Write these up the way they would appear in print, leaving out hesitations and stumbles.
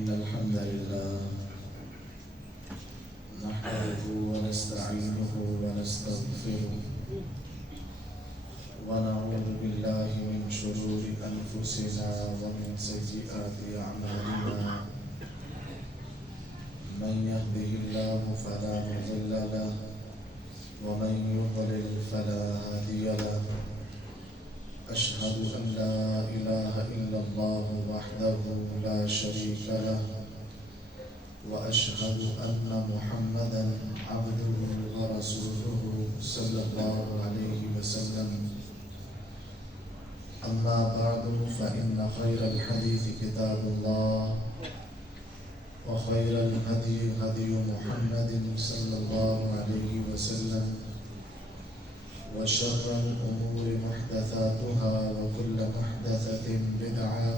إن الحمد لله نحمده ونستعينه ونستغفره ونعوذ بالله من شرور أنفسنا ومن سيئات أعمالنا من يهده الله فلا مضل له ومن يضلل فلا هادي له أشهد أن لا إله إلا الله وحده لا شريك له وأشهد أن محمدا عبده ورسوله صلى الله عليه وسلم أما بعد فإن خير الحديث كتاب الله وخير الهدي هدي محمد صلى الله عليه وسلم وشر الأمور محدثاتها وكل محدثة بدعة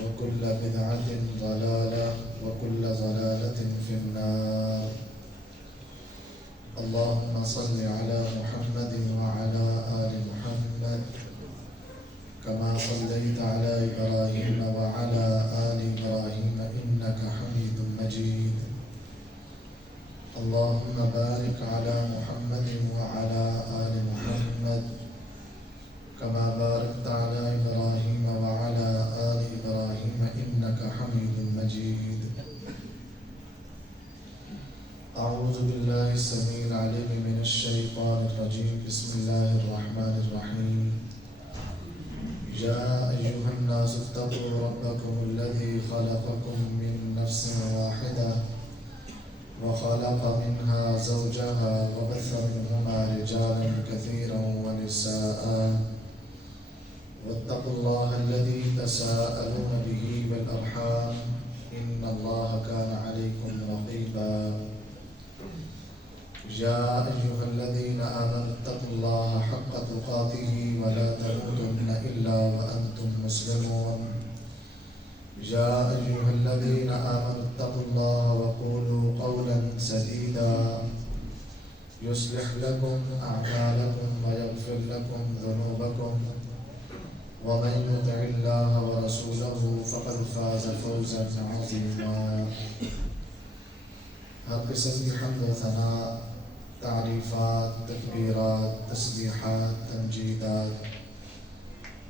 وكل بدعة ضلالة وكل ضلالة في النار. اللهم صل على محمد وعلى آل محمد كما صليت على إبراهيم وعلى آل إبراهيم إنك حميد مجيد. اللهم بارك على محمد وعلى آل محمد كما باركت على إبراهيم وعلى آل إبراهيم إنك حميد مجيد. أعوذ بالله السميع العليم من الشيطان الرجيم. بسم الله الرحمن الرحيم. يا أيها الناس اتقوا ربكم الذي خلقكم من نفس واحدة وخلق منها زوجها وبث منهما رجالا كثيرا ونساء واتقوا الله الذي تساءلون به والأرحام إن الله كان عليكم رقيبا. يا أيها الذين آمنوا اتقوا الله حق تقاته ولا تموتن إلا وأنتم مسلمون. يا أيها الذين آمنوا اتقوا الله وقولوا قولا سديدا يصلح لكم أعمالكم ويغفر لكم ذنوبكم ومن يطع الله ورسوله فقد فاز فوزا عظيما. ہر قسم کی حمد و ثناء، تعریفات، تکبیرات، تسبیحات، تمجیدات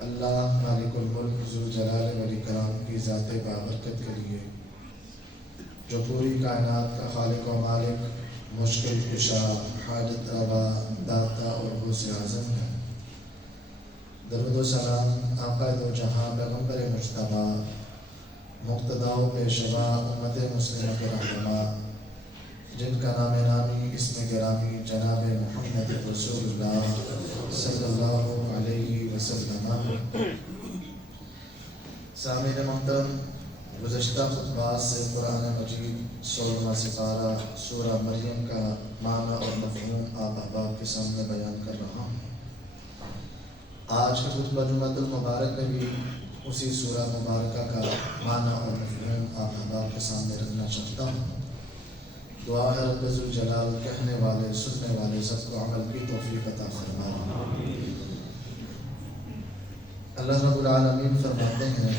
اللہ مالک الملک ذوالجلال والاکرام کی ذات بابرکت کے لیے، جو پوری کائنات کا خالق و مالک، مشکل کشا، حاجت روا، داتا اور غوث اعظم ہے۔ درود و سلام آقا دو جہاں پیغمبر مجتبی، مقتدا و پیشوا امت مسلمہ کے رہنما، جن کا نام نامی اسم گرامی جناب محمد رسول اللہ صلی اللہ علیہ وسلم۔ سامعین محترم، گزشتہ خطبات سے قرآن مجید 16واں سپارہ سورہ مریم کا معنی اور مفہوم آپ احباب کے سامنے بیان کر رہا ہوں۔ آج کے خطبہ جمعۃ المبارک میں بھی اسی سورہ مبارکہ کا معنی اور مفہوم آپ احباب کے سامنے رکھنا چاہتا ہوں۔ دعا ہے رب ذوالجلال کہنے والے سننے والے سب کو عمل کی توفیق عطا فرمائے۔ اللہ رب العالمین فرماتے ہیں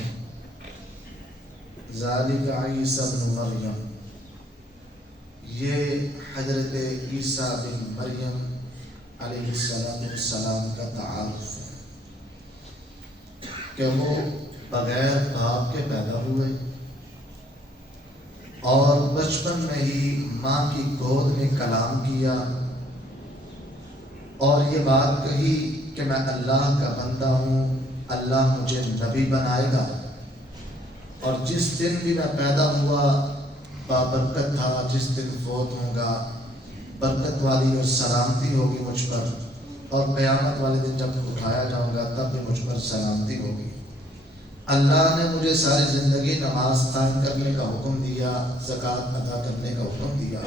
ذالک عیسی ابن مریم، یہ حضرت عیسیٰ بن مریم علیہ السلام کا تعارف ہے کہ وہ بغیر باپ کے پیدا ہوئے اور بچپن میں ہی ماں کی گود میں کلام کیا اور یہ بات کہی کہ میں اللہ کا بندہ ہوں، اللہ مجھے نبی بنائے گا، اور جس دن بھی میں پیدا ہوا بابرکت تھا، جس دن فوت ہوں گا برکت والی اور سلامتی ہوگی مجھ پر، اور قیامت والے دن جب اٹھایا جاؤں گا تب بھی مجھ پر سلامتی ہوگی۔ اللہ نے مجھے ساری زندگی نماز قائم کرنے کا حکم دیا، زکوٰۃ ادا کرنے کا حکم دیا،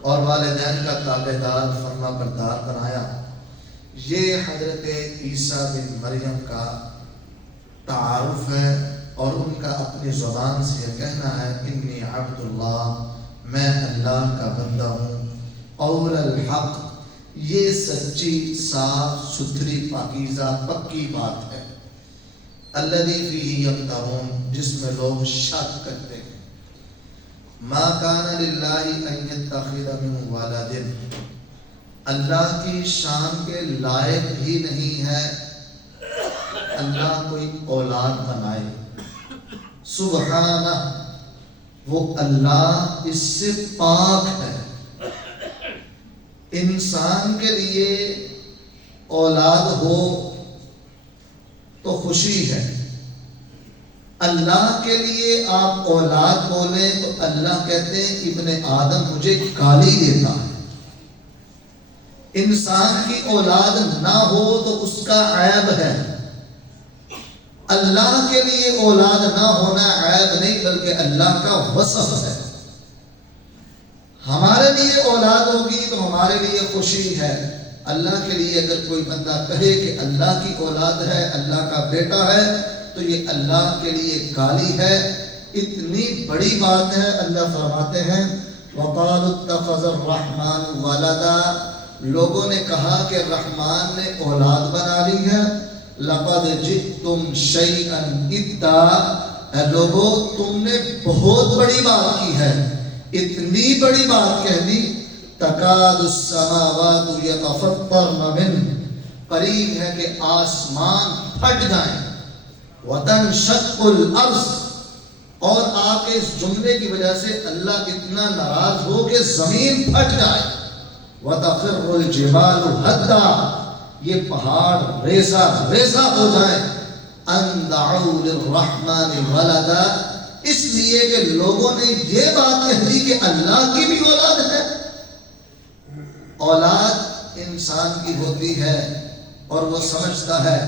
اور والدین کا تابع دار فرما بردار بنایا۔ یہ حضرت عیسیٰ بن مریم کا تعارف ہے، اور ان کا اپنی زبان سے یہ کہنا ہے انی عبد اللہ، میں اللہ کا بندہ ہوں۔ قول الحق، یہ سچی، صاف ستھری، پاکیزہ، پکی بات ہے الذی فیہ یمترون، جس میں لوگ شک کرتے ہیں۔ ما کان للہ ان یتخذ من ولد، اللہ کی شان کے لائق ہی نہیں ہے اللہ کوئی اولاد بنائے۔ سبحانہ، وہ اللہ اس سے پاک ہے۔ انسان کے لیے اولاد ہو تو خوشی ہے، اللہ کے لیے آپ اولاد بولیں تو اللہ کہتے ہیں ابن آدم مجھے گالی دیتا ہے۔ انسان کی اولاد نہ ہو تو اس کا عیب ہے، اللہ کے لیے اولاد نہ ہونا عیب نہیں بلکہ اللہ کا وصف ہے۔ ہمارے لیے اولاد ہوگی تو ہمارے لیے خوشی ہے، اللہ کے لیے اگر کوئی بندہ کہے کہ اللہ کی اولاد ہے، اللہ کا بیٹا ہے، تو یہ اللہ کے لیے گالی ہے۔ اتنی بڑی بات ہے، اللہ فرماتے ہیں وَقَالُوا اتَّخَذَ الرَّحْمَنُ وَلَدًا، لوگوں نے کہا کہ رحمان نے اولاد بنا لی ہے۔ لَقَدْ جِئْتُمْ شَيْئًا إِدًّا، اے لوگو تم نے بہت بڑی بات کی ہے، اتنی بڑی بات کہہ دی۔ تَكَادُ السَّمَاوَاتُ يَتَفَطَّرْنَ مِنْهُ، قریب ہے کہ آسمان پھٹ جائیں۔ وَتَنشَقُّ الْأَرْضُ، اور آپ کے اس جملے کی وجہ سے اللہ اتنا ناراض ہو کہ زمین پھٹ جائے۔ وَتَخِرُّ الْجِبَالُ هَدًّا، یہ پہاڑ ریزہ ریزہ ہو جائیں۔ أَن دَعَوْا لِلرَّحْمَنِ وَلَدًا، اس لیے کہ لوگوں نے یہ بات کہہ دی کہ اللہ کی بھی اولاد ہے۔ اولاد انسان کی ہوتی ہے اور وہ سمجھتا ہے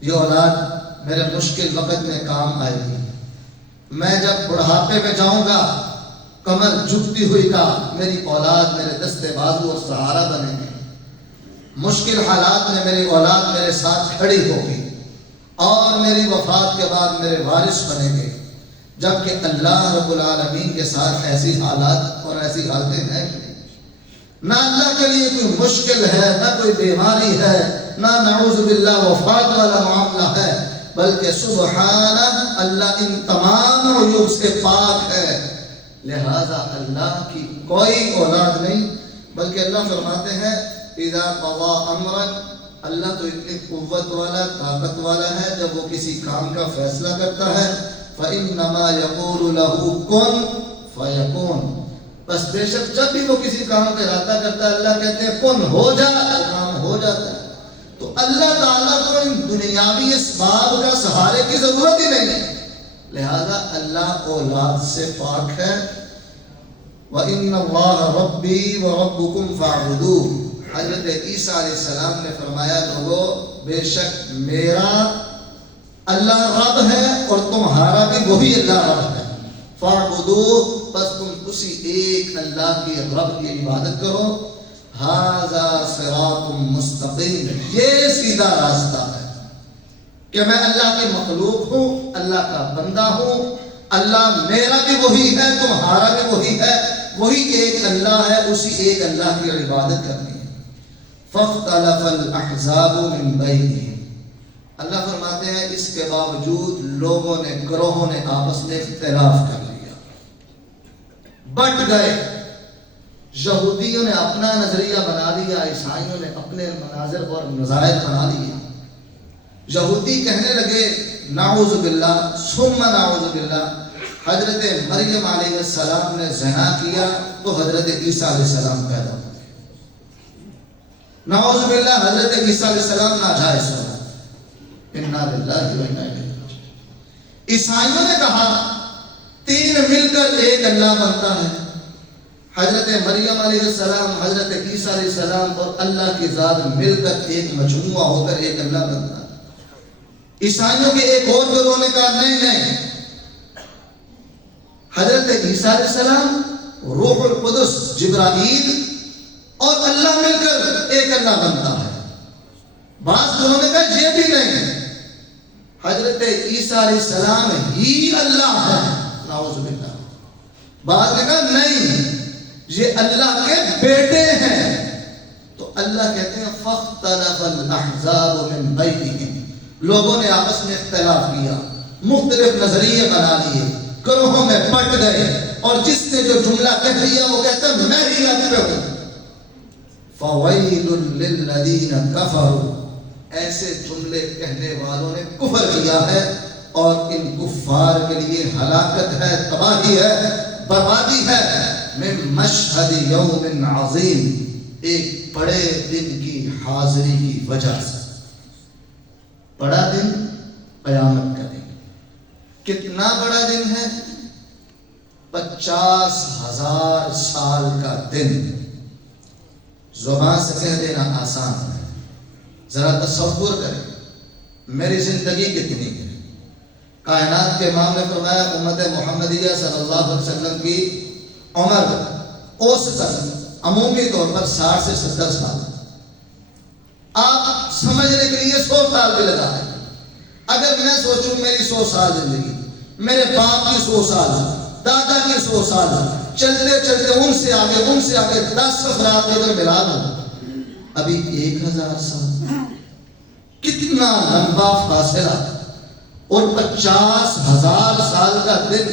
یہ اولاد میرے مشکل وقت میں کام آئے گی، میں جب بڑھاپے میں جاؤں گا کمر جھکتی ہوئی کا میری اولاد میرے دستے بازو اور سہارا بنے گی، مشکل حالات میں میری اولاد میرے ساتھ کھڑی ہوگی اور میری وفات کے بعد میرے وارث بنے گے۔ جبکہ اللہ رب العالمین کے ساتھ ایسی حالات اور ایسی حالتیں ہیں نہ اللہ کے لیے کوئی مشکل ہے، نہ کوئی بیماری ہے، نہ نعوذ باللہ وفات والا معاملہ ہے، بلکہ سبحانہ اللہ ان تمام عیوب سے پاک ہے۔ لہذا اللہ کی کوئی اولاد نہیں، بلکہ اللہ فرماتے ہیں اذا قضا امرا، اللہ تو اتنی قوت والا طاقت والا ہے جب وہ کسی کام کا فیصلہ کرتا ہے فإنما يقول له كن فيكون، بس بے شک جب بھی وہ کسی کام کا ارادہ کرتا ہے اللہ کہتے ہیں کن ہو جا، تو کام ہو جاتا ہے۔ تو اللہ تعالیٰ کو ان دنیاوی اسباب کا سہارے کی ضرورت ہی نہیں ہے، لہذا اللہ اولاد سے پاک ہے۔ وَإِنَّ اللَّهَ رَبِّي وَرَبُّكُمْ فَاعْبُدُوهُ، حضرت عیسیٰ علیہ السلام نے فرمایا لوگو بے شک میرا اللہ رب ہے اور تمہارا بھی وہی اللہ رب ہے۔ فَاعْبُدُوهُ، بس تم اسی ایک اللہ کی رب کی عبادت کرو۔ هَذَا صِرَاطٌ مُسْتَقِيمٌ، یہ سیدھا راستہ ہے کہ میں اللہ کی مخلوق ہوں، اللہ کا بندہ ہوں، اللہ میرا بھی وہی ہے تمہارا بھی وہی ہے، وہی ایک اللہ ہے، اسی ایک اللہ کی عبادت کرنی ہے۔ فَاخْتَلَفَ الْأَحْزَابُ مِنْ بَيْنِهِمْ، اللہ فرماتے ہیں اس کے باوجود لوگوں نے گروہوں نے آپس میں اختلاف کر لیا، بٹ گئے۔ یہودیوں نے اپنا نظریہ بنا لیا، عیسائیوں نے اپنے مناظر اور نظائر بنا لیا۔ یہودی کہنے لگے نعوذ باللہ ثم نعوذ باللہ، حضرت مریم علیہ السلام نے زنا کیا تو حضرت عیسیٰ علیہ السلام پیدا ہوئے، نعوذ باللہ حضرت عیسیٰ علیہ السلام ناجائز ہوا، انا للہ و انا الیہ راجعون۔ عیسائیوں نے کہا تین مل کر ایک اللہ بنتا ہے، حضرت مریم علیہ السلام، حضرت عیسیٰ علیہ السلام اور اللہ کی ذات مل کر ایک مجموعہ ہو کر ایک اللہ بنتا ہے۔ عیسائیوں کے ایک اور گروہ نے کہا نہیں نہیں، حضرت عیسیٰ علیہ السلام، روح القدس، جبرائیل اور اللہ مل کر ایک اللہ بنتا ہے۔ بعض گروہوں نے کہا یہ بھی نہیں، حضرت عیسیٰ علیہ السلام ہی اللہ ہے، نعوذ باللہ۔ بعض نے کہا نہیں یہ اللہ کے بیٹے ہیں، تو اللہ کہتے ہیں فَاخْتَلَفَ الْأَحْزَابُ مِنْ بَيْنِهِمْ، لوگوں نے آپس میں اختلاف کیا، مختلف نظریے بنا لیے، گروہوں میں بٹ گئے، اور جس نے جو جملہ کہہ دیا وہ کہتا ہے میں ہی حق پہ ہوں۔ فَوَيْلٌ لِّلَّذِينَ كَفَرُوا، ایسے جملے کہنے والوں نے کفر کیا ہے، اور ان کفار کے لیے ہلاکت ہے، تباہی ہے، بربادی ہے، من مشہد یوم عظیم، ایک بڑے دن کی حاضری کی وجہ سے۔ بڑا دن قیامت کا دن، کتنا بڑا دن ہے؟ 50,000 سال کا دن۔ زبان سے کہہ دینا آسان ہے، ذرا تصور کریں میری زندگی کتنی ہے۔ کائنات کے امام نے فرمایا امت محمدیہ صلی اللہ علیہ وسلم کی عمر اوسطاً عمومی طور پر 60 سے 70 سال۔ آپ سمجھنے کے لیے 100 سال بھی لگا ہے۔ اگر میں سوچوں میری 100 سال زندگی، میرے باپ کی 100 سال، دادا کی 100 سال، چلتے چلتے ان سے آگے 10 افراد اگر ملا دوں، ابھی 1000 سال، کتنا لمبا فاصلہ، اور 50,000 سال کا دن۔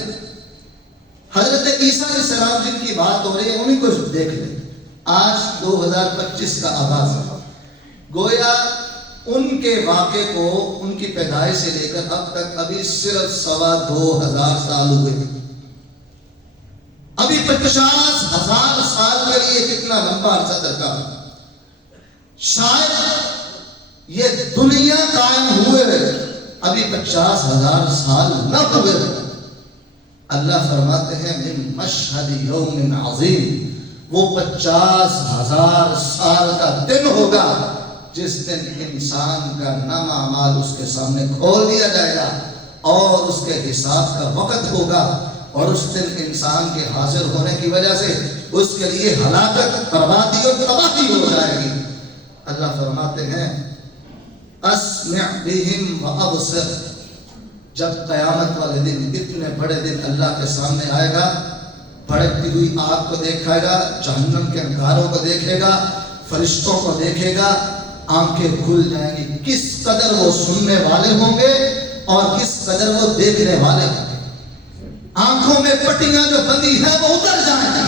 حضرت عیسیٰ علیہ السلام جن کی بات ہو رہی ہے انہیں کو دیکھ لیں، آج 2025 کا آغاز ہے، گویا ان کے واقعے کو ان کی پیدائش سے لے کر اب تک ابھی صرف 2,2500 سال ہوئے۔ ابھی 50,000 سال کے لیے کتنا لمبا عرصہ درکار۔ شاید یہ دنیا قائم ہوئے ابھی 50,000 سال نہ ہوئے۔ اللہ فرماتے ہیں من مشہد یوم عظیم، وہ 50,000 سال کا دن ہوگا جس دن انسان کا نامہ اعمال اس کے سامنے کھول دیا جائے گا، اور اس کے حساب کا وقت ہوگا، اور اس دن انسان کے حاضر ہونے کی وجہ سے اس کے لیے ہلاکت، بربادی اور تباہی ہو جائے گی۔ اللہ فرماتے ہیں اسمع بہم وابصر، جب قیامت والے دن، اتنے بڑے دن اللہ کے سامنے آئے گا، بھڑکتی ہوئی آگ کو دیکھائے گا، جہنم کے انگاروں کو دیکھے گا، فرشتوں کو دیکھے گا، آنکھیں کھل جائیں گی۔ کس قدر وہ سننے والے ہوں گے اور کس قدر وہ دیکھنے والے ہوں گے۔ آنکھوں میں پٹیاں جو بندی ہیں وہ اتر جائیں گی،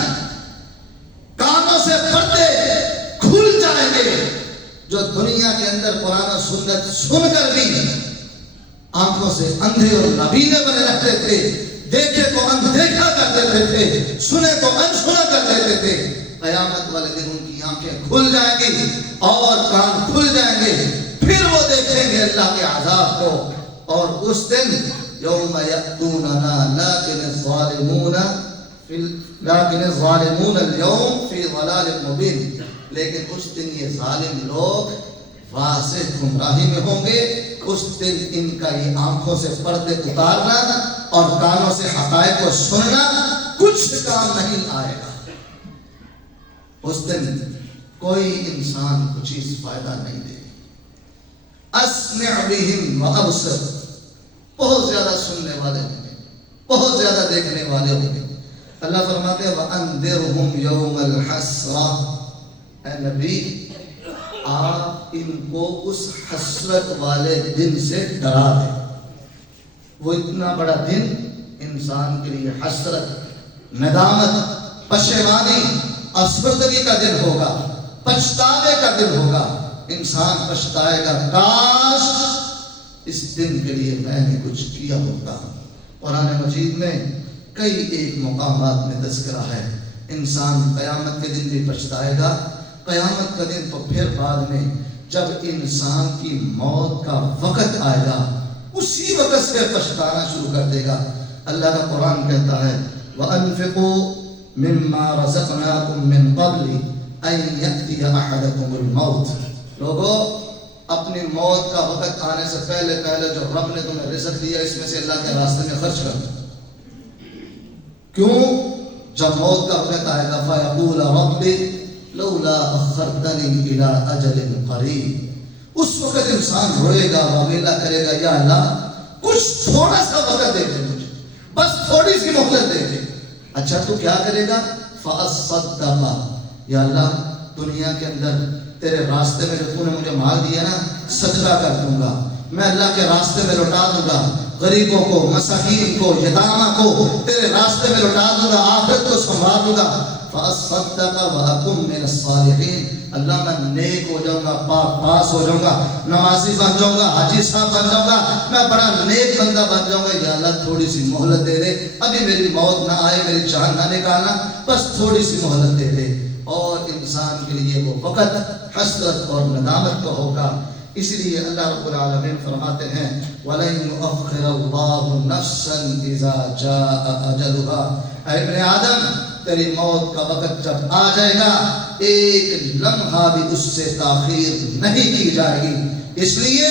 کانوں سے پردے کھل جائیں گے۔ جو دنیا کے اندر قرآن و سنت سن کر بھی آنکھوں سے اندھے اور نابینے بنے رہتے تھے، دیکھے کو اندیکھا کر دیتے تھے، سنے کو انسنا کر دیتے تھے، قیامت والے دن ان کی آنکھیں کھل جائیں گی اور کان کھل جائیں گے، پھر وہ دیکھیں گے اللہ کے عذاب کو۔ اور اس دن یوم یأتوننا لیکن الظالمون اليوم فی ضلال مبین، لیکن اس دن یہ ظالم لوگ واضح گمراہی میں ہوں گے۔ اس دن ان کا یہ آنکھوں سے پردے اتارنا اور کانوں سے حقائق کو سننا کچھ کام نہیں آئے گا۔ اس دن کوئی انسان کو چیز فائدہ نہیں دے گی۔ اسمع بہم وابصر، بہت زیادہ سننے والے ہوں گے، بہت زیادہ دیکھنے والے ہوں گے۔ اللہ فرماتے ہیں وَأَنذِرْهُمْ يَوْمَ الْحَسْرَةِ، اے نبی آپ ان کو اس حسرت والے دن سے ڈرا دیں۔ وہ اتنا بڑا دن انسان کے لیے حسرت، ندامت، پشیمانی، افسردگی کا دن ہوگا، پچھتاوے کا دن ہوگا۔ انسان پچھتائے گا کاش اس دن کے لیے میں نے کچھ کیا ہوتا۔ قرآن مجید میں کئی ایک مقامات میں تذکرہ ہے، انسان قیامت کے دن بھی پچھتائے گا۔ قیامت کا دن تو پھر بعد میں جب انسان کی موت کا وقت آئے گا اسی وقت سے پچھتانا شروع کر دے گا۔ اللہ کا قرآن کہتا ہے وَأَنفِقُوا مِمَّا رَزَقْنَاكُم مِّن قَبْلِ أَن يَأْتِيَ أَحَدَكُمُ الْمَوْتِ، لوگوں اپنی موت کا وقت آنے سے پہلے جو رب نے تمہیں رزق دیا اس میں سے اللہ کے راستے میں خرچ کر دو۔ کیوں؟ جب موت کا وقت آئے گا فَيَقُولَ رَبِّ لولا اخرتنی الی اجل قریب، اس وقت انسان روئے گا، واویلا کرے گا یا اللہ کچھ تھوڑا سا وقت دے دے مجھے، بس تھوڑی سی مہلت دے دے۔ اچھا تو کیا کرے گا؟ فاصدق، یا اللہ دنیا کے اندر تیرے راستے میں جو تو نے مجھے مال دیا نا صدقہ کر دوں گا۔ میں اللہ کے راستے میں لوٹا دوں گا، غریبوں کو، مساکین کو، یتامہ کو تیرے راستے میں لوٹا دوں گا، آخرت کو سنبھال دوں گا۔ فَأَصَّدَّقَ وَأَكُن مِّنَ الصَّالِحِينَ، اللہ میں نیک ہو جاؤں گا، پاس ہو جاؤں گا، نمازی بن جاؤں گا، حاجی صاحب بن جاؤں گا، میں بڑا نیک بندہ بن جاؤں گا۔ یا اللہ تھوڑی سی مہلت دے دے، ابھی میری موت نہ آئے، میری جان نہ نکالنا، بس تھوڑی سی مہلت دے دے۔ اور انسان کے لیے وہ وقت حسرت اور ندامت کا ہوگا۔ اس لیے اللہ رب العالمین فرماتے ہیں وَلَن يُؤَخِّرَ اللَّهُ نَفْسًا إِذَا جَاءَ أَجَلُهَا، اے ابن آدم تیری موت کا وقت جب آ جائے گا ایک لمحہ بھی اس سے تاخیر نہیں کی جائے گی۔ اس لیے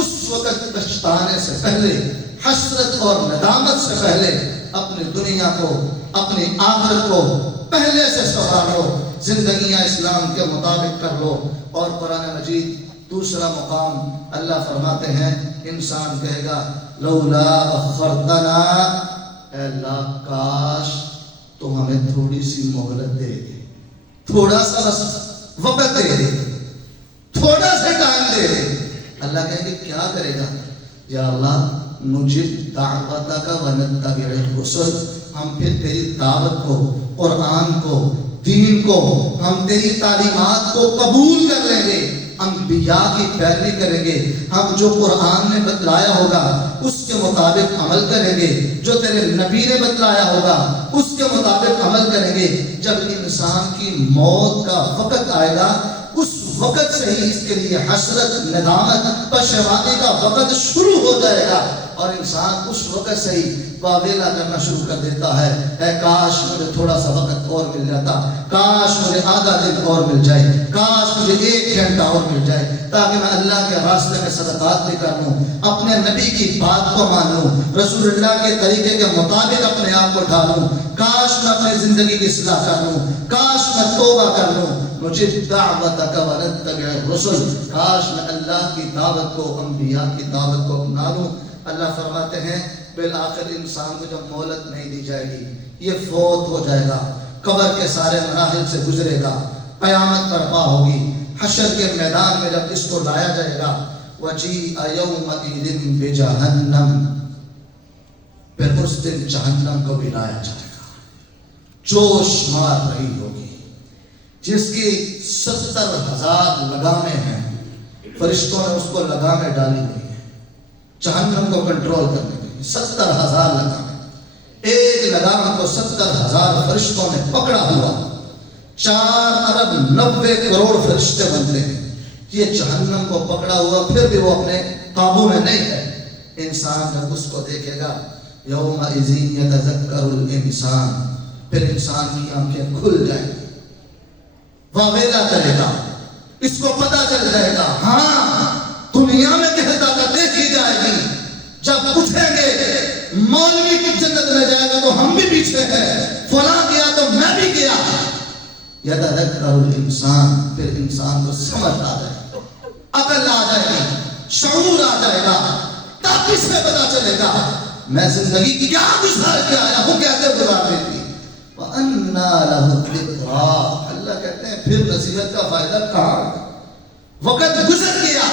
اس وقت پچھتانے سے پہلے، حسرت اور ندامت سے پہلے اپنی دنیا کو، اپنی آخرت کو پہلے سے سنوارو، زندگیاں اسلام کے مطابق کر لو۔ اور قرآن مجید دوسرا مقام اللہ فرماتے ہیں انسان کہے گا لولا اخرتنا، اے اللہ کاش تو ہمیں تھوڑی سی مہلت دے دے، تھوڑا سا بس وقت دے دے، تھوڑا سا ٹائم دے دے۔ اللہ کہے گا کیا کرے گا؟ یا اللہ نجب دعوتک ونتبع الرسل، ہم پھر تیری دعوت کو، قرآن کو، دین کو، ہم تیری تعلیمات کو قبول کر لیں گے، انبیاء کی پیروی کریں گے، ہم جو قرآن نے بتلایا ہوگا اس کے مطابق عمل کریں گے، جو تیرے نبی نے بتلایا ہوگا اس کے مطابق عمل کریں گے۔ جب انسان کی موت کا وقت آئے گا اس وقت سے ہی اس کے لیے حسرت، ندامت، پشیمانی کا وقت شروع ہو جائے گا، اور انسان اس وقت سے ہی واویلا کرنا شروع کر دیتا ہے، اے کاش مجھے تھوڑا سا وقت اور مل جاتا، کاش مجھے آدھا دن اور مل جائے، کاش مجھے 1 گھنٹہ اور مل جائے، تاکہ میں اللہ کے راستے میں صدقات بھی کر لوں، اپنے نبی کی بات کو مان لوں، رسول اللہ کے طریقے کے مطابق اپنے آپ کو ڈھالوں، کاش میں اپنی زندگی کی اصلاح کر لوں، کاش میں توبہ کر لوں۔ نجب دعوتک ونتبع الرسل، کاش میں اللہ کی دعوت کو، انبیاء کی دعوت کو اپنا لوں۔ اللہ فرماتے ہیں بالآخر انسان کو جب مہلت نہیں دی جائے گی، یہ فوت ہو جائے گا، قبر کے سارے مراحل سے گزرے گا، قیامت برپا ہوگی، حشر کے میدان میں جب اس کو لایا جائے گا وَجِیءَ یَوْمَئِذٍ بِجَہَنَّمَ، پھر اس دن جہنم کو بھی لایا جائے گا، جوش مار رہی ہوگی، جس کی 70,000 لگامیں ہیں، فرشتوں نے اس کو لگامیں ڈالی ہوئی ہیں جہنم کو کنٹرول کرنے کے لیے، 70,000 لگامیں، ایک لگام کو 70,000 فرشتوں نے پکڑا ہوا، 4 ارب 90 کروڑ فرشتے بنتے ہیں، یہ جہنم کو پکڑا ہوا پھر بھی وہ اپنے قابو میں نہیں ہے۔ انسان جب اس کو دیکھے گا یومئذ یتذکر الانسان، پھر انسان کی آنکھیں کھل جائیں گی، واویلا کرے گا، اس کو پتا چل جائے گا ہاں دنیا میں کہتا تھا دیکھی جائے گی، جب اٹھیں گے مولوی کی جنت میں جائے گا تو ہم بھی پیچھے ہیں، فلاں گیا تو میں بھی گیا۔ یتذکر الانسان، پھر انسان کو سمجھ آ جائے گا، عقل آ جائے گی، شعور آ جائے گا، تب اس میں پتا چلے گا میں زندگی کیا گزار کے آیا ہوں، کیسے گزارنی تھی۔ وَأَنَّا لَهُ الذِّكْرَىٰ، اللہ کہتے ہیں پھر نصیحت کا فائدہ کہاں، وقت گزر گیا،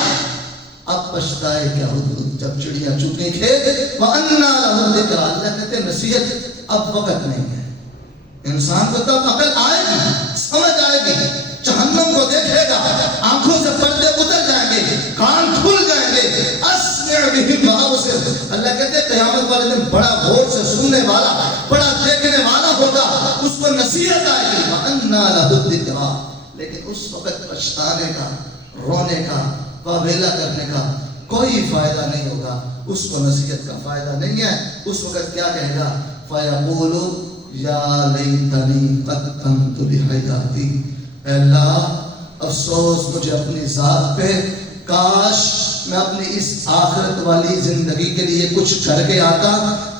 اب پچھتائے کیا ہدہد جب چڑیاں چوکیں کھیت۔ وَأَنَّا لَهُ الذِّكْرَىٰ، اللہ کہتے ہیں نصیحت اب وقت نہیں ہے، انسان کو تب عقل آئے گی، سمجھ آئے گی، جہنم کو دیکھے گا، آنکھوں سے پردے اتر جائیں گے، کان کھل جائیں گے، اسمع بہم وابصر، اللہ کہتے ہیں قیامت والے دن بڑا غور سے سننے والا، بڑا دیکھنے والا ہوگا، اس کو نصیحت آئے گی۔ وَأَنَّا لَهُ الذِّكْرَىٰ، لیکن اس وقت پچھتانے کا، رونے کا، واویلا کرنے کا کوئی فائدہ نہیں ہوگا، اس کو نصیحت کا فائدہ نہیں ہے۔ اس وقت کیا کہے گا فَيَقُولُ یا لیتنی قدمت لحیاتی، اے اللہ افسوس مجھے اپنی ذات پہ، کاش میں اپنی اس آخرت والی زندگی کے لیے کچھ کر کے آتا،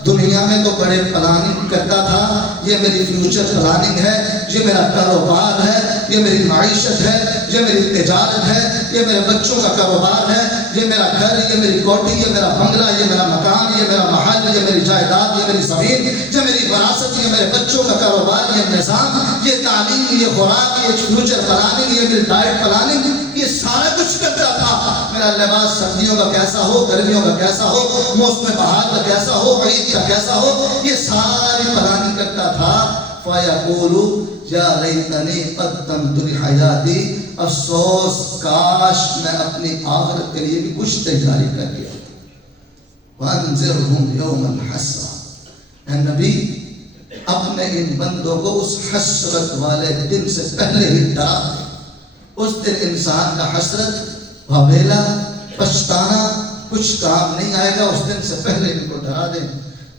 دنیا میں تو بڑے پلاننگ کرتا تھا، یہ میری فیوچر پلاننگ ہے، یہ میرا کاروبار ہے، یہ میری معیشت ہے، یہ میری تجارت ہے، یہ میرے بچوں کا کاروبار ہے، یہ میرا گھر، یہ میری کوٹھی، یہ میرا بنگلہ، یہ میرا مکان، یہ میرا محل، یہ میری جائیداد، یہ میری زمین، یہ میری وراثت، یہ میرے بچوں کا کاروبار، یہ نظام، یہ تعلیم، یہ خوراک، یہ فیوچر پلاننگ، یہ میری ڈائٹ پلاننگ، یہ سارا کچھ کرتا تھا۔ میرا لباس سردیوں کا کیسا ہو، گرمیوں کا کیسا ہو، موسم بہار کا کیسا ہو، عید کا کیسا ہو، یہ ساری پلاننگ کرتا تھا. فَيَقُولُ يَا لَيْتَنِي قَدَّمْتُ لِحَيَاتِي، افسوس کاش میں اپنی آخرت کے لیے بھی کچھ تیاری کر کے وَأَنذِرْهُمْ يَوْمَ الْحَسْرَةِ، اے نبی اپنے ان بندوں کو اس حسرت والے دن سے پہلے ہی ڈرا دے. اس دن انسان کا حسرت، وابیلا، پچھتانا کچھ کام نہیں آئے گا. اس دن سے پہلے ان کو ڈرا دیں.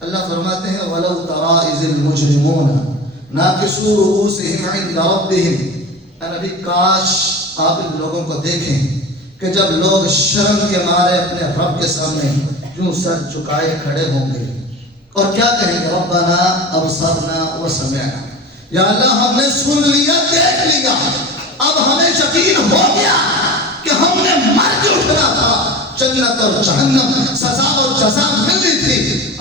اللہ فرماتے ہیں وَلَوْ تَرَىٰ إِذِ الْمُجْرِمُونَ نَاكِسُو رُءُوسِهِمْ عِنْدَ رَبِّهِمْ، اے نبی کاش آپ ان لوگوں کو دیکھیں کہ جب لوگ شرم کے مارے اپنے رب کے سامنے یوں سر جھکائے کھڑے ہوں گے اور کیا کہیں گے؟ ربنا ابصرنا وسمعنا، یا اللہ ہم نے سن لیا، دیکھ لیا، اب ہمیں یقین ہو گیا کہ ہم نے مر کے اٹھنا تھا، جنت اور جہنم، سزا اور جزا ملنی تھی.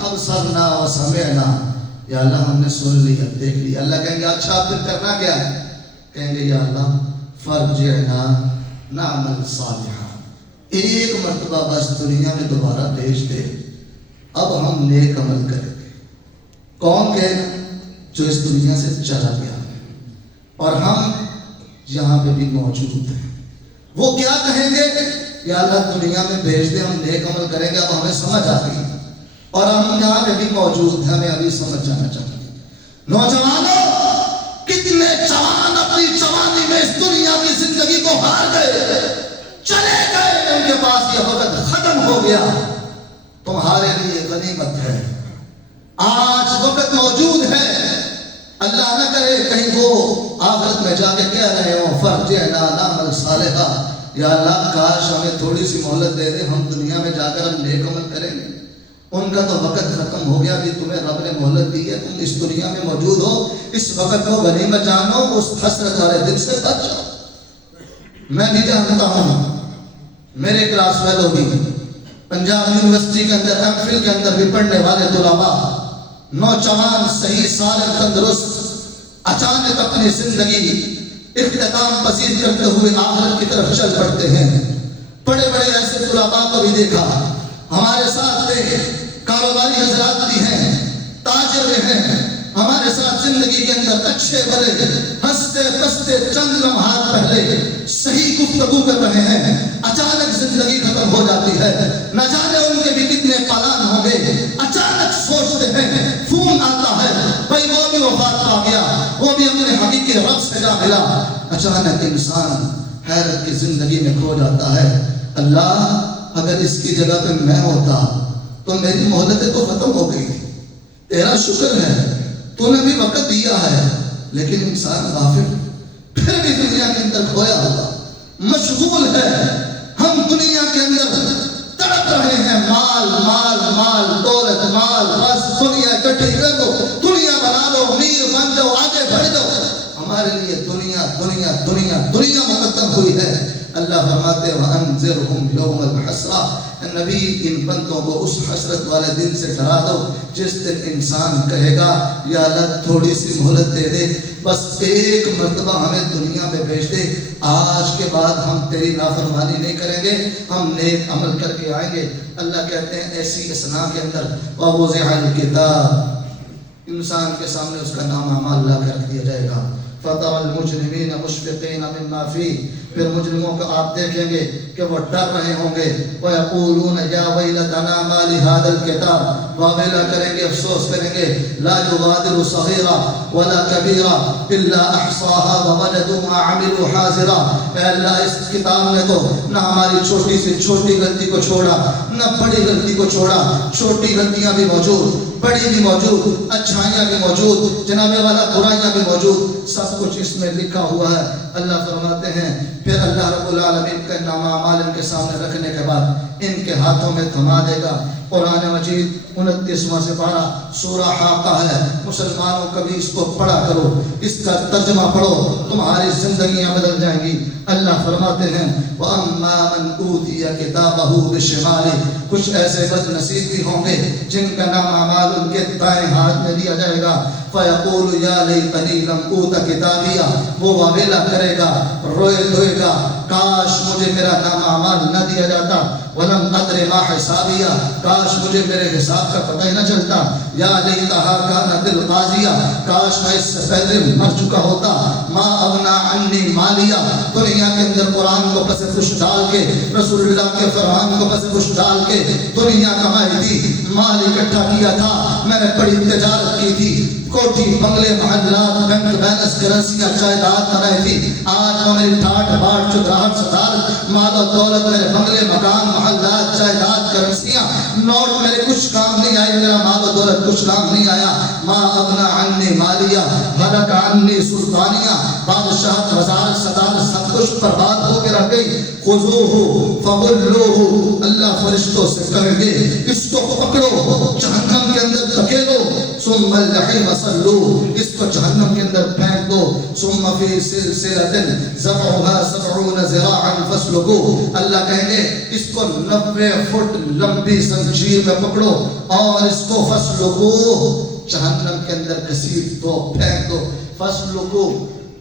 ابصرنا وسمعنا، یا اللہ ہم نے سن لیا، دیکھ لیا. اللہ کہیں گے اچھا پھر کرنا کیا ہے؟ کہیں گے یا اللہ فرجعنا نعمل صالحا، ایک مرتبہ بس دنیا میں دوبارہ بھیج دے، اب ہم نیک عمل کریں گے. کون کہے گا؟ جو اس دنیا سے چلا گیا اور ہم یہاں پہ بھی موجود ہیں. وہ کیا کہیں گے؟ یا اللہ دنیا میں بھیج دے، ہم نیک عمل کریں گے، اب ہمیں سمجھ آ گئی اور ہم یہاں پہ بھی موجود ہیں، ہمیں ابھی سمجھ جانا چاہیے. نوجوانوں، کتنے جوان اپنی جوانی میں اس دنیا کی زندگی کو ہار گئے، چلے گئے، ان کے پاس یہ وقت ختم ہو گیا. تمہارے لیے غنیمت ہے، آج وقت موجود ہے. اللہ نہ کرے کہیں وہ آخرت میں جا کے کہہ رہے ہو فرجعنا نعمل صالحا، یا اللہ کاش ہمیں تھوڑی سی مہلت دے دے، ہم دنیا میں جا کر ہم نیک عمل کریں گے. ان کا تو وقت ختم ہو گیا، بھی تمہیں رب نے مہلت دی ہے، تم اس دنیا میں موجود ہو، اس وقت کو غنیمت جانو، اس حسرت والے دن سے بچ جاؤ. میں بھی جانتا ہوں، میرے کلاس فیلو بھی پنجاب یونیورسٹی کے اندر ایم فل کے اندر بھی پڑھنے والے طلباء، نوجوان صحیح سالم تندرست، اچانک اپنی زندگی اختتام پذیر کرتے ہوئے آخرت کی طرف چل پڑتے ہیں. بڑے بڑے ایسے طلباء کو بھی دیکھا، ہمارے ساتھ کاروباری حضرات بھی ہیں، تاجر بھی ہیں، ہمارے ساتھ زندگی کے اندر اچھے بڑے ہنستے بستے چند لمحات پہلے صحیح گفتگو کر رہے ہیں، اچانک زندگی ختم ہو جاتی ہے. نہ جانے ان کے بھی کتنے پلان ہوں گے. اچانک سوچتے ہیں، فون آتا ہے، بھائی وہ بھی وفات پا گیا، وہ بھی اپنے حقیقی رب سے جا ملا. اچانک انسان حیرت کی زندگی میں کھو جاتا ہے. اللہ اگر اس کی جگہ پہ میں ہوتا تو میری مہلتیں تو ختم ہو گئی. تیرا شکر ہے تو نے بھی وقت دیا ہے، لیکن انسان غافل پھر بھی دنیا کے اندر کھویا ہوگا، مشغول ہے. ہم دنیا کے اندر تڑپ رہے ہیں، مال مال مال، دولت مال، بس دنیا اکٹھی کر دو، دنیا بنا لو، امیر بن جاؤ، آگے بڑھ جاؤ. ہمارے لیے دنیا دنیا دنیا دنیا مقدم ہوئی ہے. اللہ فرماتے وَأَنذِرْهُمْ يَوْمَ الْحَسْرَةِ، نبی ان بندوں کو اس حسرت والے دن سے ڈرا دو جس دن انسان کہے گا یا اللہ تھوڑی سی مہلت دے دے، بس ایک مرتبہ ہمیں دنیا میں بھیج دے، آج کے بعد ہم تیری نافرمانی نہیں کریں گے، ہم نیک عمل کر کے آئیں گے. اللہ کہتے ہیں ایسی اسنا کے اندر وَوُضِعَ الْكِتَابُ، انسان کے سامنے اس کا نام اعمال لا کر دیا جائے گا. فَتَرَى الْمُجْرِمِينَ مُشْفِقِينَ مِمَّا فِيهِ، پھر مجرموں کو آپ دیکھیں گے کہ وہ ڈر رہے ہوں گے. وَيَقُولُونَ يَا وَيْلَتَنَا مَا لِهَذَا الْكِتَابِ، واویلا کریں گے، افسوس کریں گے. لَا يُغَادِرُ صَغِيرًا وَلَا كَبِيرًا إِلَّا أَحْصَاهَا وَوَجَدُوا مَا عَمِلُوا حَاضِرًا. اے اللہ اس کتاب نے تو نہ ہماری چھوٹی سے چھوٹی غلطی کو چھوڑا، نہ بڑی غلطی کو چھوڑا. چھوٹی غلطیاں بھی موجود، بڑی بھی موجود، اچھائیاں بھی موجود، جناب والا برائیاں بھی موجود، سب کچھ اس میں لکھا ہوا ہے. اللہ فرماتے ہیں پھر اللہ رب العالمین کا نامہ اعمال ان کے سامنے رکھنے کے بعد ان کے ہاتھوں میں تھما دے گا. قرآن مجید 29واں سپارہ سورہ حاقہ ہے. مسلمانوں کبھی اس کو پڑھا کرو، اس کا ترجمہ پڑھو، تمہاری زندگیاں بدل جائیں گی. اللہ فرماتے ہیں وَأَمَّا مَنْ أُوتِيَ كِتَابَهُ بِشِمَالِهِ، کچھ ایسے بد نصیب بھی ہوں گے جن کا نام اعمال ان کے دائیں ہاتھ میں دیا جائے گا. فیقول یا لیتنی لم اوت کتابیا، وہ واویلا کرے گا، روئے دھوئے گا، کاش مجھے میرا نام اعمال نہ دیا جاتا، ولم ادر ما حسابیا، کاش مجھے میرے حساب کا پتہ ہی نہ چلتا، یا لیتہا کانت القاضیہ، کاش میں اس سے پہلے مر چکا ہوتا، ما اغنا عنی مالیا، دنیا کے اندر قرآن کو پس پش ڈال کے، رسول اللہ کے فرمان کو پس پش ڈال کے دنیا کمائی تھی، مال اکٹھا کیا تھا، میں نے بڑی تجارت کی تھی، کوٹھی بنگلے محلات بینک بیلنس کرنسیاں جائیداد بنائی تھی، آج وہ میری ٹھاٹ باٹ چودراہٹ صدارت مال و دولت، میرے بنگلے مکان محلات جائیداد کرنسیاں نوٹ میرے کچھ کام نہیں آئے، میرا مال و دولت کچھ کام نہیں آیا، ما اغنا عنی مالیہ ہلک عنی سلطانیہ، بادشاہت وزارت صدارت سب کچھ برباد ہو کے رہ گئی، خذوہ فغلوہ، اللہ فرشتوں سے کہیں گے اس کو پکڑو جہنم کے اندر دھکیلو، ثم الجحیم صلوہ، اس کو جہنم کے اندر پھینک دو، ثم فی سلسلۃ ذرعها 70 ذراعا فاسلکوہ، اللہ کہیں گے اس کو 90 فٹ لمبی زنجیر میں پکڑو اور اس کو فاسلکوہ، جہنم کے اندر گھسیٹ دو، پھینک دو، فاسلکوہ،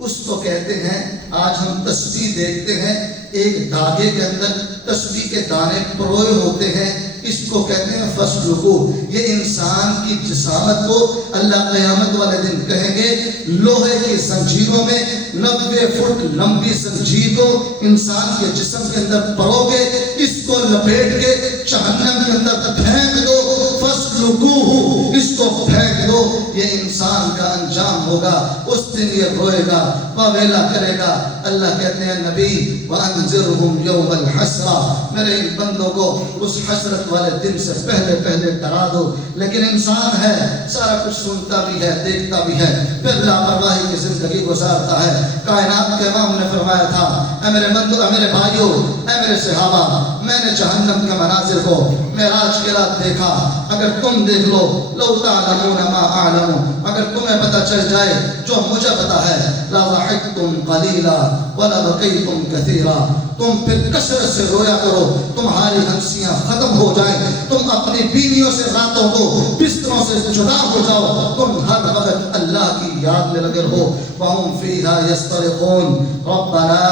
اس کو کہتے ہیں، آج ہم تسبیح دیکھتے ہیں ایک دھاگے کے اندر تسبیح کے دانے پروئے ہوتے ہیں، اس کو کہتے ہیں فاسلکوہ، یہ انسان کی جسامت کو اللہ قیامت والے دن کہیں گے لوہے کی زنجیروں میں 90 فٹ لمبی زنجیر کو انسان کے جسم کے اندر پرو گے، اس کو لپیٹ کے جہنم کے اندر پھینک دو، فاسلکوہ، اس کو پھینک دو، یہ انسان کا انجام ہوگا، اس دن یہ روئے گا، واویلا کرے گا، اللہ کہتے ہیں نبی وَأَنذِرْهُمْ يَوْمَ الْحَسْرَةِ، میرے ان بندوں کو اس حسرت والے دن سے پہلے پہلے ڈرا دو، لیکن انسان ہے سارا کچھ سنتا بھی ہے دیکھتا بھی ہے، پھر لاپرواہی کی زندگی گزارتا ہے۔ کائنات کے امام نے فرمایا تھا، اے میرے بندو، اے میرے بھائیو، اے میرے صحابہ، میں نے جہنم کے مناظر کو معراج کے رات دیکھا، اگر تم دیکھ لو، لو تعلمون ما اعلم، اگر تمہیں پتہ چل جائے جو مجھے پتہ ہے، لا ضحکتم قلیلا ولا بکیتم کثیرا، تم پھر کثرت سے رویا کرو، تمہاری ہنسیاں ختم ہو جائیں، تم اپنی بیویوں سے راتوں کو بستروں سے جدا ہو جاؤ، تم ہر وقت اللہ کی یاد میں لگے رہو، وَهُمْ فِيهَا يَسْتَرِخُونَ رَبَّنَا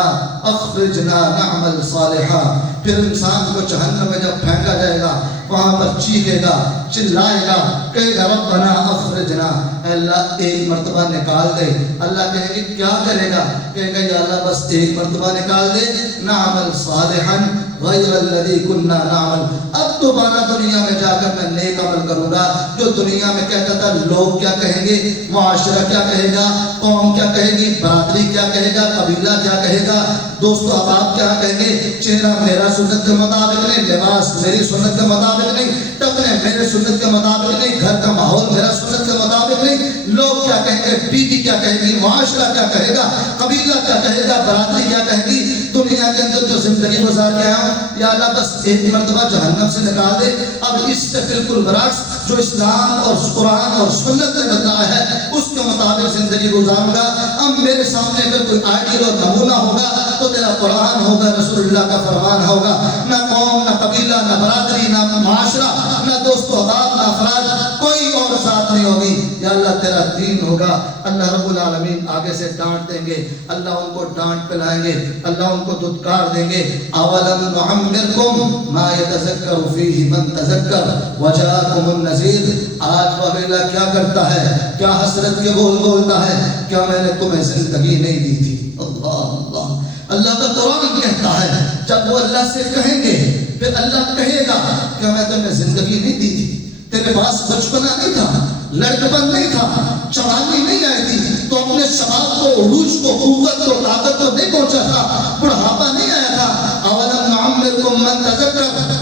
أَخْرِجْنَا نَعْمَلْ صَالِحًا، پھر انسان کو جہنم میں جب پھینکا جائے گا، وہاں پر چیخے گا، چلائے گا، کہے گا ربنا اخرجنا، اے اللہ ایک مرتبہ نکال دے، اللہ کہے گا کیا کرے گا، کہے گا یا اللہ بس ایک مرتبہ نکال دے، نعمل صالحا غیر الذی کننا نعمل، اب دوبارہ دنیا میں جا کر میں نیک عمل کروں گا، جو دنیا میں کہتا تھا لوگ کیا کہیں گے، معاشرہ کیا کہے گا، قوم کیا کہے گی، برادری کیا کہے گا، قبیلہ کیا کہے گا، دوست و احباب کیا کہیں گے، چہرہ میرا سنت کے مطابق نہیں، لباس میری سنت کے مطابق نہیں، ٹکنے میرے سنت کے مطابق نہیں، گھر کا ماحول میرا سنت کے مطابق نہیں، لوگ کیا کہیں گے، بیوی کیا کہے گی، معاشرہ کیا کہے گا، قبیلہ کیا کہے گا، برادری کیا کہے گی، دنیا کے اندر جو زندگی گزار کے آیا ہوں، یا اللہ بس ایک مرتبہ جہنم سے نکال دے، اب اس سے بالکل برعکس جو اسلام اور قرآن اور سنت نے بتایا ہے اس کے مطابق زندگی گزاروں گا، اب میرے سامنے اگر کوئی آئیڈیل اور نمونہ ہوگا تو تیرا قرآن ہوگا، رسول اللہ کا فرمان ہوگا، نہ قوم، نہ قبیلہ، نہ برادری، نہ معاشرہ، نہ دوست و احباب، نہ افراد، کوئی اور ذات نہیں ہوگی، یا اللہ تیرا دین ہوگا۔ اللہ رب العالمین آگے سے ڈانٹ دیں گے، اللہ ان کو ڈانٹ پلائیں گے، اللہ ان کو دھتکار دیں گے، اولم نعمرکم ما یتذکر فیہ من تذکر وجاءکم النذیر، آج وغیرہ کیا کرتا ہے، کیا حسرت کے بول بولتا ہے، کیا میں نے تمہیں زندگی نہیں دی تھی؟ اللہ اللہ، اللہ کا قرآن کہتا ہے جب وہ اللہ سے کہیں گے پھر اللہ کہے گا کہ میں تمہیں زندگی نہیں دی تھی، تیرے پاس بچپنا نہیں تھا، لڑکپن نہیں تھا، جوانی نہیں آئی تھی، تو اپنے شباب کو، عروج کو، قوت کو، طاقت کو نہیں پہنچا تھا، بڑھاپا نہیں آیا تھا، اولم نعمرکم من تذکر،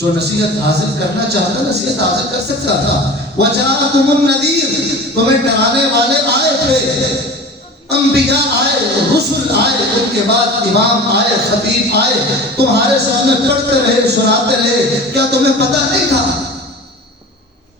جو نصیحت حاصل کرنا چاہتا نصیحت حاصل کر سکتا تھا، وجاءکم النذیر، تمہیں ڈرانے والے آئے تھے، انبیاء آئے، رسل آئے، ان کے بعد امام آئے، خطیب آئے، تمہارے سامنے پڑھتے رہے، سناتے رہے، کیا تمہیں پتہ نہیں تھا؟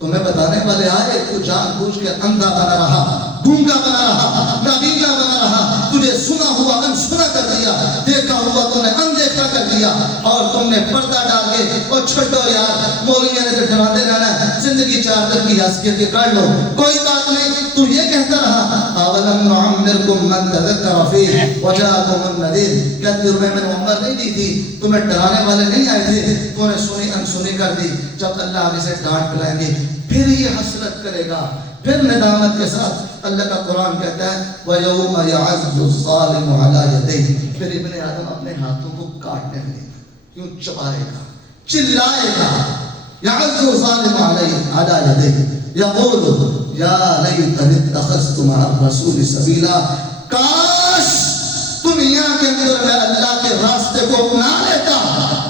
تمہیں بتانے والے آئے، تو جان بوجھ کے اندھا بنا رہا، گونگا بنا رہا، نابینا بنا رہا، تجھے سنا ہوا انسنا کر دیا، دیکھا ہوا تم نے اندیکھا کر دیا، اور تم نے پردہ ڈال کے اور چھٹو یار مولویوں نے تو ڈراتے رہنا، زندگی 4 دن کی حیثیت کی کر لو، کوئی بات نہیں، تو یہ کہتا رہا اولم نعمرکم من تذکر فیہ وجاءکم النذیر، کیا تمہیں میں نے عمر نہیں دی تھی، تمہیں ڈرانے والے نہیں آئے تھے، تو نے سنی انسنی کر دی۔ جب اللہ آگے سے ڈانٹ پلائیں گے پھر یہ حسرت کرے گا، پھر ندامت کے ساتھ۔ اللہ کا قرآن کہتا ہے وَيَوْمَ يَعَضُّ الظَّالِمُ عَلَى يَدَيْهِ، پھر ابن آدم اپنے ہاتھوں کو کاٹنے لگے گا، کیوں چبائے گا، چلائے گا۔ يَعَضُّ الظَّالِمُ عَلَى يَدَيْهِ يَقُولُ يَا لَيْتَنِي اتَّخَذْتُ مَعَ الرَّسُولِ سَبِيلًا، کاش دنیا کے اندر میں اللہ کے راستے کو اپنا لیتا،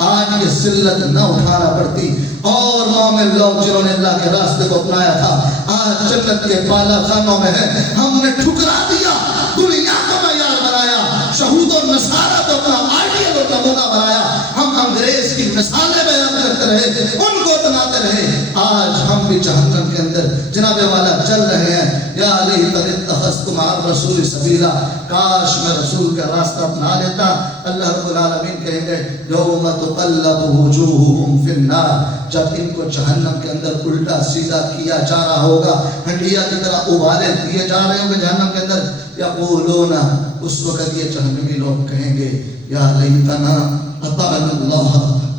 آج یہ ذلت نہ اٹھانا پڑتی۔ اور مومن لوگ جنہوں نے اللہ کے راستے کو اپنایا تھا آج جنت کے بالا خانوں میں ہیں۔ ہم نے ٹھکرا دیا، دنیا کو معیار بنایا، شہود و نصارہ کو اپنا آئیڈیل و نمونہ بنایا، ہم انگریز کی مثالیں بیان کرتے رہے، ان کو بناتے رہے۔ آج ہم بھی جہنم کے اندر جناب والا چل رہے ہیں۔ یا لیتنی اتخذت مع الرسول سبیلا، کاش میں رسول کا راستہ اپنا لیتا۔ اللہ رب العالمین کہیں گے یوم تقلب وجوہہم فی النار، جب ان کو جہنم کے اندر الٹا سیدھا کیا جا رہا ہوگا، ہنڈیا کی طرح ابالے دیے جا رہے ہوں گے جہنم کے اندر، یقولون، اس وقت یہ جہنمی لوگ کہیں گے یا لیتنا اطعنا اللہ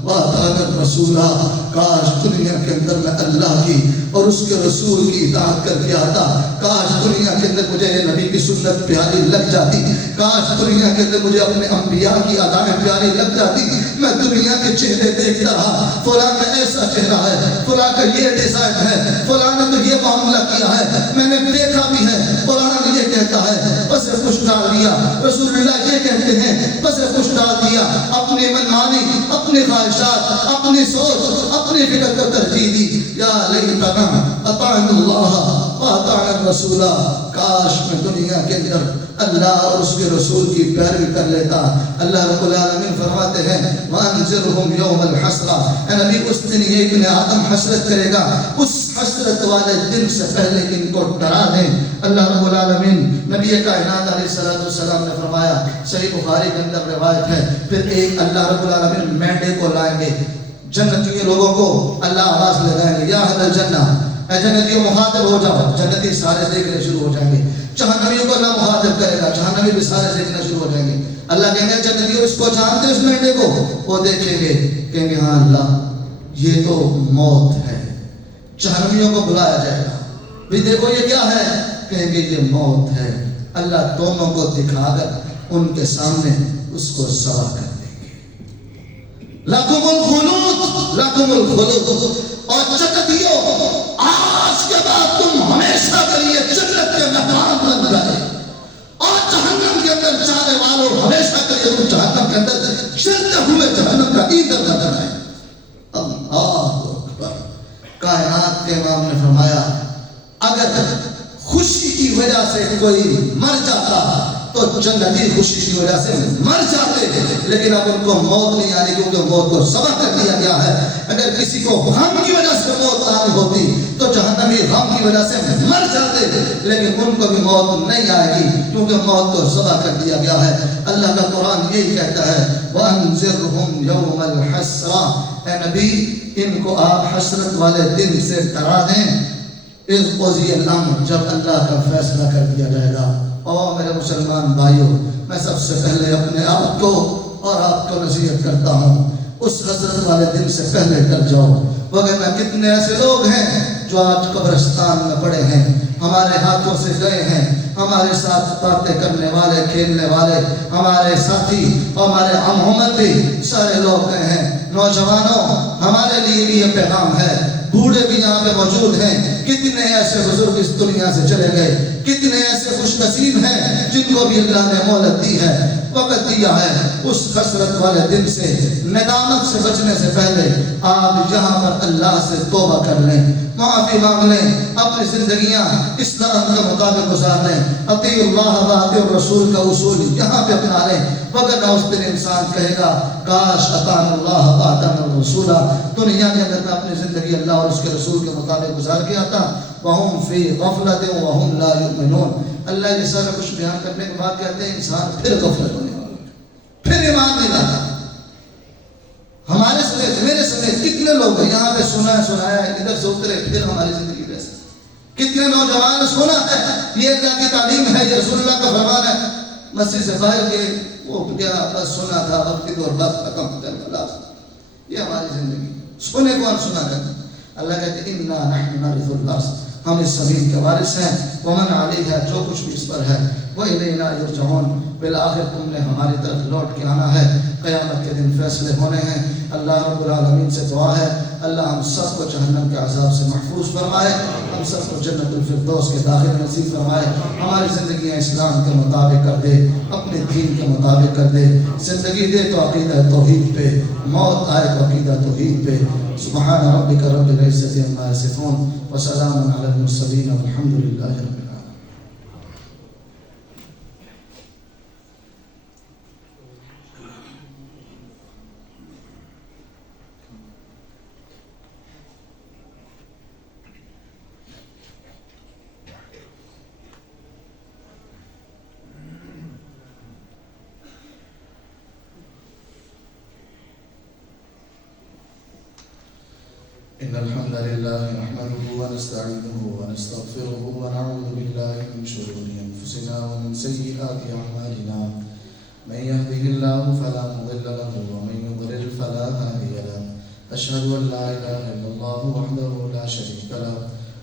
وَأَطَعْنَا الرَّسُولَ، کاش دنیا کے اندر میں اللہ کی اور اس کے رسول کی اطاعت کر کے آتا، کاش دنیا کے اندر مجھے نبی کی سنت پیاری لگ جاتی، کاش دنیا کے اندر مجھے اپنے انبیاء کی ادائیں پیاری لگ جاتی۔ میں دنیا کے چہرے دیکھتا رہا، فلاں کا ایسا چہرہ ہے، فلاں کا یہ ڈیزائن ہے، فلاں نے تو یہ معاملہ کیا ہے، میں نے دیکھا بھی ہے، قرآن یہ کہتا ہے، بس خوش ڈال دیا، رسول اللہ یہ کہتے ہیں، بس خوش ڈال دیا، اپنی منمانی، اپنی خواہشات، اپنی سوچ، اپنی فکر کو ترجیح دی۔ یا لیتنا اطعنا اللہ واطعنا الرسول، کاش میں دنیا کے اندر اللہ اور اس کے رسول کی پیروی کر لیتا۔ اللہ رب العالمین فرماتے ہیں وَأَنذِرْهُمْ يَوْمَ الْحَسْرَةِ، اے نبی اس دن یہ ابن آدم حسرت کرے گا، اس حسرت والے دن سے پہلے ان کو ڈرا دیں۔ اللہ رب العالمین نبی کائنات علیہ السلام نے فرمایا، صحیح بخاری کے اندر روایت ہے، پھر ایک اللہ رب العالمین مینڈے کو لائیں گے، جنتی لوگوں کو اللہ آواز لگائیں گے یا اہل الجنہ، اے جنتیوں مخاطب ہو جاؤ، جنتی سارے دیکھنے شروع ہو جائیں گے۔ جہنمیوں کو اللہ مخاطب کرے گا، جہنمی بھی سارے دیکھنا شروع ہو جائیں گے۔ اللہ کہیں گے جنتیوں اس کو جانتے ہیں، اس مینڈے کو؟ وہ دیکھیں گے، کہیں گے ہاں اللہ یہ تو موت ہے۔ جہنمیوں کو بلایا جائے گا، بھی دیکھو یہ کیا ہے؟ کہیں گے یہ موت ہے۔ اللہ دونوں کو دکھا کر ان کے سامنے اس کو سوا کر دیں گے۔ لَكُمُ الْخُلُودُ لَكُمُ الْخُلُودُ، اور جنتیوں آج کے بعد تم ہمیشہ کے لیے جنت کے مہمان بن گئے، اور جہنم کے اندر جانے والوں ہمیشہ کے لیے تم جہنم کے اندر جلتے ہوئے جہنم کا ایندھن بن گئے۔ اللہ اکبر۔ کائنات کے امام نے فرمایا اگر خوشی کی وجہ سے کوئی مر جاتا تو جنتی خوشی کی وجہ سے مر جاتے، لیکن اب ان کو موت نہیں آنی کیونکہ موت کو ذبح کر دیا گیا ہے۔ اگر کسی کو غم کی وجہ سے موت آنی ہوتی تو جہنمی غم کی وجہ سے مر جاتے، لیکن ان کو بھی موت نہیں آئے گی کیونکہ موت کو ذبح کر دیا گیا ہے۔ اللہ کا قرآن یہی کہتا ہے وَأَنذِرْهُمْ يَوْمَ الْحَسْرَةِ، اے نبی ان کو آپ حسرت والے دن سے ڈرا دیں، اِذْ قُضِیَ الْأَمْرُ، جب اللہ کا فیصلہ کر دیا جائے گا۔ اور میرے مسلمان بھائیوں، میں سب سے پہلے اپنے آپ کو اور آپ کو نصیحت کرتا ہوں، اس حسرت والے دن سے پہلے ڈر جاؤ، وگرنہ کتنے ایسے لوگ ہیں جو آج قبرستان میں پڑے ہیں، ہمارے ہاتھوں سے گئے ہیں، ہمارے ساتھ باتیں کرنے والے، کھیلنے والے، ہمارے ساتھی اور ہمارے ہم بھی سارے لوگ گئے ہیں۔ نوجوانوں، ہمارے لیے بھی یہ پیغام ہے، بوڑھے بھی یہاں پہ موجود ہیں، کتنے ایسے بزرگ اس دنیا سے چلے گئے، کتنے ایسے خوش نصیب ہیں جن کو بھی اللہ نے مہلت دی ہے، وقت دیا ہے۔ اس حسرت والے دن سے، ندامت سے بچنے سے پہلے آپ یہاں پر اللہ سے توبہ کر لیں، معافی مانگ لیں، اپنی زندگیاں اسلام کے مطابق گزار لیں، اطیعوا اللہ واطیعوا الرسول کا اصول یہاں پہ اپنا لیں، وگرنہ اس دن انسان کہے گا کاش اطعنا اللہ واطعنا الرسول، دنیا کے اندر میں اپنی زندگی اللہ اور اس کے رسول کے مطابق گزار کے آتا۔ وَهُمْ فِي غَفْلَةٍ وَهُمْ لَا يُؤْمِنُونَ، اللہ یہ سارا کچھ بیان کرنے کے بعد کہتے ہیں انسان پھر غفلت ہونے والا، پھر ایمان نہیں لاتا۔ ہمارے سمیت، میرے سمیت کتنے کتنے لوگ ہیں یہاں پہ سنایا ہے ادھر سے اترے پھر ہماری زندگی میں سے کتنے نوجوان سنا ہے یہ اللہ کی تعلیم ہے، یہ رسول اللہ کا فرمان ہے، مسجد سے باہر کے وہ کیا بس سنا تھا وقت کی دور بس ختم خلاص. یہ ہماری زندگی سونے کون سنا کرتے. اللہ کہتے ہیں اِنَّا نَحْنُ نَرِثُ الْأَرْضَ، ہم اس زمین کے وارث ہیں، وَمَنْ عَلَيْهَا، جو کچھ بھی اس پر ہے، وَإِلَيْنَا يُرْجَعُونَ، بالآخر تم نے ہماری طرف لوٹ کے آنا ہے. قیامت کے دن فیصلے ہونے ہیں. اللہ رب العالمین سے دعا ہے اللہ ہم سب کو جہنم کے عذاب سے محفوظ فرمائے، ہم سب کو جنت الفردوس کے داخل نصیب فرمائے. ہماری زندگیاں اسلام کے مطابق کر دے، اپنے دین کے مطابق کر دے. زندگی دے تو عقیدہ توحید پہ، موت آئے تو عقیدہ توحید پہ. سبحان ربک رب العزت عما یصفون وسلام علی المرسلین والحمد للہ رب العالمین. إن الحمد لله نحمده ونستعينه ونستغفره ونعوذ بالله من شرور أنفسنا ومن سيئات أعمالنا. من يهده الله فلا مضل له ومن يضلل فلا هادي له. أشهد أن لا إله إلا الله وحده لا شريك له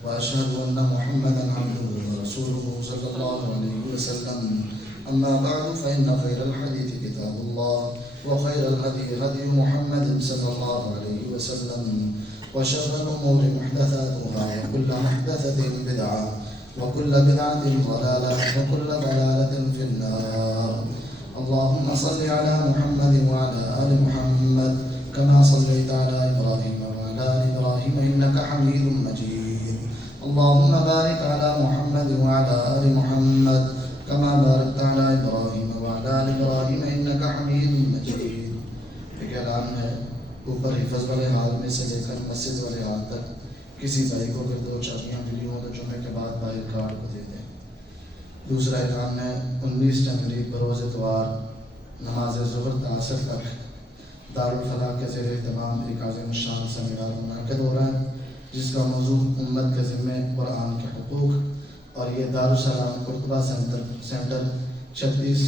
وأشهد أن محمدا عبده ورسوله صلى الله عليه وسلم. أما بعد فإن خير الحديث كتاب الله وخير الهدي هدي محمد صلى الله عليه وسلم وشر الأمور محدثاتها وكل محدثة بدعة وكل بدعة ضلالة وكل ضلالة في النار. اللهم صل على محمد وعلى آل محمد كما صليت على إبراهيم وعلى آل إبراهيم إنك حميد مجيد. اللهم بارك على محمد وعلى آل محمد كما باركت على إبراهيم وعلى آل إبراهيم إنك حميد مجيد. ایک اعلان ہے، اوپر حفظ والے حال میں سے لے کر مسجد والے حال تک کسی بھائی کو اگر 2 چابیاں ملی ہوں تو جمعے کے بعد باہر کارڈ کو دے دیں. دوسرا اعلان ہے، 19 جنوری بروز اتوار نماز ظہر تا عصر تک دارالفلاح کے زیر اہتمام ایک عظیم الشان سیمینار منعقد ہو رہا ہے جس کا موضوع امت کے ذمے قرآن کے حقوق. اور یہ دارالسلام قرطبہ سینٹر 36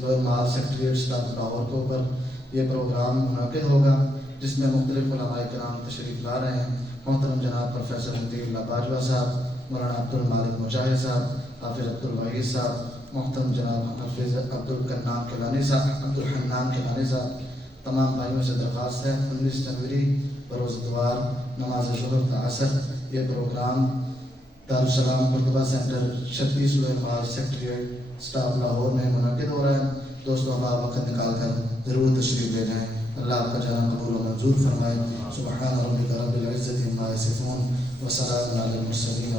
لوئر مال سیکٹریٹ اسٹاف لاہور کے اوپر یہ پروگرام منعقد ہوگا جس میں مختلف علماء کرام تشریف لا رہے ہیں. محترم جناب پروفیسر مطیع اللہ باجوہ صاحب، مولانا عبدالمالک مجاہد صاحب، حافظ عبدالوحید صاحب، محترم جناب حافظ عبدالحنان کیلانی صاحب. تمام بھائیوں سے درخواست ہے 19 جنوری بروز اتوار نماز ظہر تا عصر یہ پروگرام دارالسلام قرطبہ سینٹر 36 لوئر مال سیکٹریٹ اسٹاف لاہور میں منعقد ہو رہا ہے. دوستوں آپ وقت نکال کر ضرور تشریف لے جائیں. اللہ آپ کا جانا قبول و منظور فرمائے. سبحان ربک رب العزت عما یصفون وسلام علی المرسلین.